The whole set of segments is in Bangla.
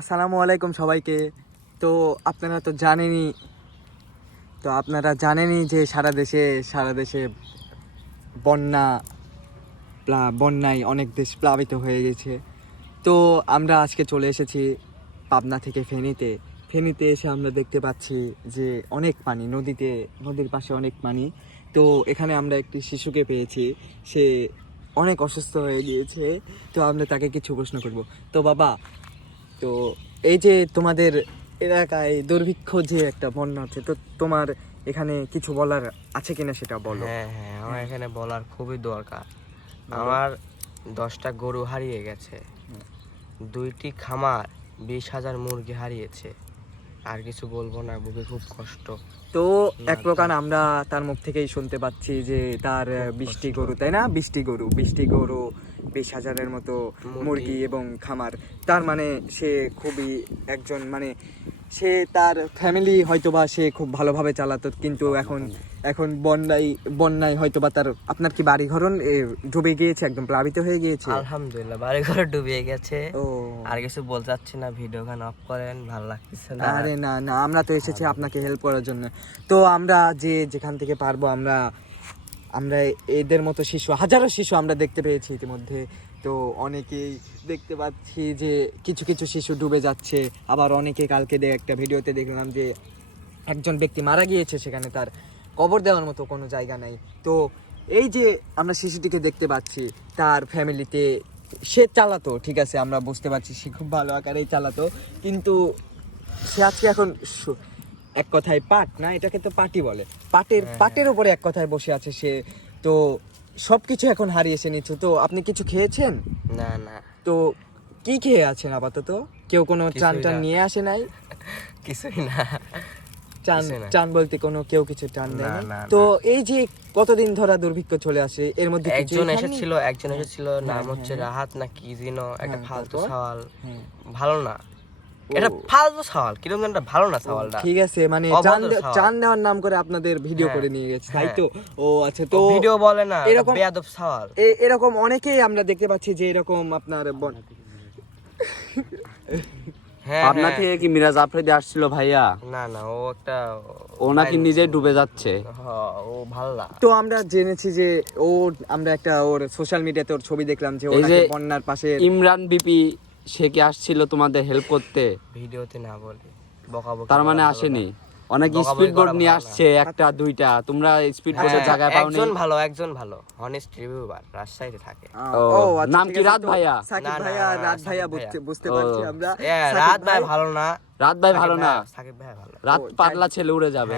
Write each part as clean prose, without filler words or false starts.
আসসালামু আলাইকুম সবাইকে। তো আপনারা জানেনই যে সারা দেশে বন্যায় অনেক দেশ প্লাবিত হয়ে গেছে। তো আমরা আজকে চলে এসেছি পাবনা থেকে ফেনীতে এসে আমরা দেখতে পাচ্ছি যে অনেক পানি, নদীর পাশে অনেক পানি। তো এখানে আমরা একটি শিশুকে পেয়েছি, সে অনেক অসুস্থ হয়ে গিয়েছে। তো আমরা তাকে কিছু প্রশ্ন করব। তো বাবা, তো এই যে তোমাদের এলাকায় দুর্ভিক্ষ যে একটা বন্যা আছে, তো তোমার এখানে কিছু বলার আছে কিনা সেটা বলো। হ্যাঁ, আমার এখানে বলার খুবই দরকার। আমার 10টা গরু হারিয়ে গেছে, 2টি খামার, 20,000 মুরগি হারিয়েছে। আর কিছু বলবো না, বুকে খুব কষ্ট। তো এক প্রকার আমরা তার মুখ থেকেই শুনতে পাচ্ছি যে তার 20টি গরু, তাই না? 20টি গরু, 20,000-এর মতো মুরগি এবং খামার। তার মানে সে খুবই একজন, মানে সে তার ফ্যামিলি হয়তোবা সে খুব ভালোভাবে চালাতো, কিন্তু এখন বন্যায় হয়তোবা আপনার কি বাড়িঘর ডুবে গিয়েছে, একদম প্লাবিত হয়ে গিয়েছে? আলহামদুলিল্লাহ, বাড়িঘর ডুবে গেছে। ও, আর কিছু বলতে চাচ্ছি না, ভিডিও গান অফ করেন, ভালো লাগতেছে না। আরে না, আমরা তো এসেছি আপনাকে হেল্প করার জন্য। তো আমরা যেখান থেকে পারবো আমরা এদের মতো হাজারো শিশু আমরা দেখতে পেয়েছি ইতিমধ্যে। তো অনেকেই দেখতে পাচ্ছি যে কিছু কিছু শিশু ডুবে যাচ্ছে, আবার অনেকে কালকে একটা ভিডিওতে দেখলাম যে একজন ব্যক্তি মারা গিয়েছে, সেখানে তার কবর দেওয়ার মতো কোনো জায়গা নাই। তো এই যে আমরা শিশুটিকে দেখতে পাচ্ছি, তার ফ্যামিলিতে সে চালাতো, ঠিক আছে, আমরা বুঝতে পারছি সে খুব ভালো আকারেই চালাতো, কিন্তু সে আজকে এখন এক কথায় এটাকে তো পাটি বলে, পাটের উপরে এক কথায় বসে আছে সে। তো সবকিছু এখন হারিয়ে এসে নিচ্ছে। তো আপনি কিছু খেয়েছেন? না। তো কি খেয়ে আছেন আপাতত? কেউ কোনো চান নিয়ে আসে নাই? কিছুই না। চান বলতে কেউ কিছু চান দেয় না? তো এই যে কতদিন ধরে দুর্ভিক্ষ চলে আসে, এর মধ্যে একজন এসেছিল, নাম হচ্ছে রাহাত না কি যেন, একটা ফালতু সওয়াল, ভালো না। এটা ফালতু সওয়াল, কিরকম একটা ভালো না সওয়ালটা। ঠিক আছে, মানে চান নেওয়ার নাম করে আপনাদের ভিডিও করে নিয়ে গেছে, তাই তো? ও আচ্ছা, তো ভিডিও বলে না, এরকম বেয়াদব সওয়াল। এরকম অনেকেই আমরা দেখতে পাচ্ছি যে এরকম আপনার পাবনা থেকে কি মিরাজ আফ্রিদি আসছিল ভাইয়া? না, ও নাকি নিজে ডুবে যাচ্ছে। ও ভালো না। তো আমরা জেনেছি যে আমরা ওর সোশ্যাল মিডিয়াতে ওর ছবি দেখলাম যে এই যে বন্যার পাশে ইমরান বিপি, সে কি আসছিল তোমাদের হেল্প করতে? ভিডিওতে না বলে বকাবকি। তার মানে আসেনি। অনেক স্পিড বোর্ড নিয়ে আসছে, একটা দুইটা। তোমরা স্পিড বোর্ডের জায়গায় পাওনি? একজন ভালো হনেস্ট রিভিউয়ার, রাজশাহীতে থাকে। নাম কি? রাত ভাইয়া? সাকিব ভাইয়া, রাত ভাইয়া, বুঝতে পারছি আমরা। রাত ভাই ভালো না। সাকিব ভাই ভালো। রাত পাগলা ছেলে, উড়ে যাবে।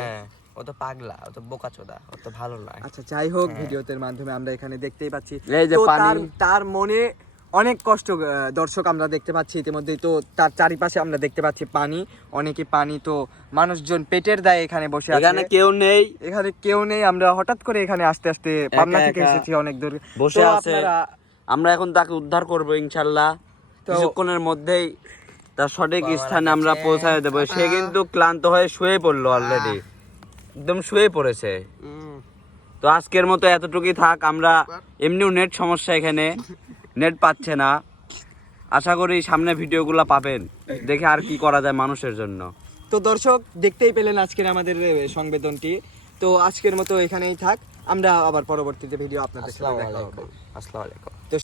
ও তো পাগলা, ও তো বোকাচোদা, ও তো ভালো না। আচ্ছা, যাই হোক, ভিডিওতে মাধ্যমে আমরা এখানে দেখতেই পাচ্ছি এই যে তো পানি, তার মনে অনেক কষ্ট, দর্শক আমরা দেখতে পাচ্ছি ইতিমধ্যে। তো তার চারিপাশে আমরা দেখতে পাচ্ছি অনেকে পানি। তো মানুষজন পেটের দায়ে এখানে বসে আছে, এখানে কেউ নেই। আমরা হঠাৎ করে এখানে আস্তে পাবনা থেকে এসেছি, অনেক দূর বসে আছে। আমরা এখন তাকে উদ্ধার করব ইনশাআল্লাহ। কিছুক্ষণের মধ্যেই তার সঠিক স্থানে আমরা পৌঁছায় দেবো। সে কিন্তু ক্লান্ত হয়ে শুয়ে পড়লো, অলরেডি একদম শুয়ে পড়েছে। তো আজকের মতো এতটুকুই থাক। আমরা এমনিও নেট সমস্যা, এখানে নেট পাচ্ছে না। আশা করি সামনে ভিডিওগুলো পাবেন, দেখে আর কি করা যায় মানুষের জন্য। তো দর্শক, দেখতেই পেলেন আজকের আমাদের সংবেদনটি। তো আজকের মতো এখানেই থাক, আমরা আবার পরবর্তীতে ভিডিও আপনাদের সাথে দেখা হবে। আসসালামু আলাইকুম।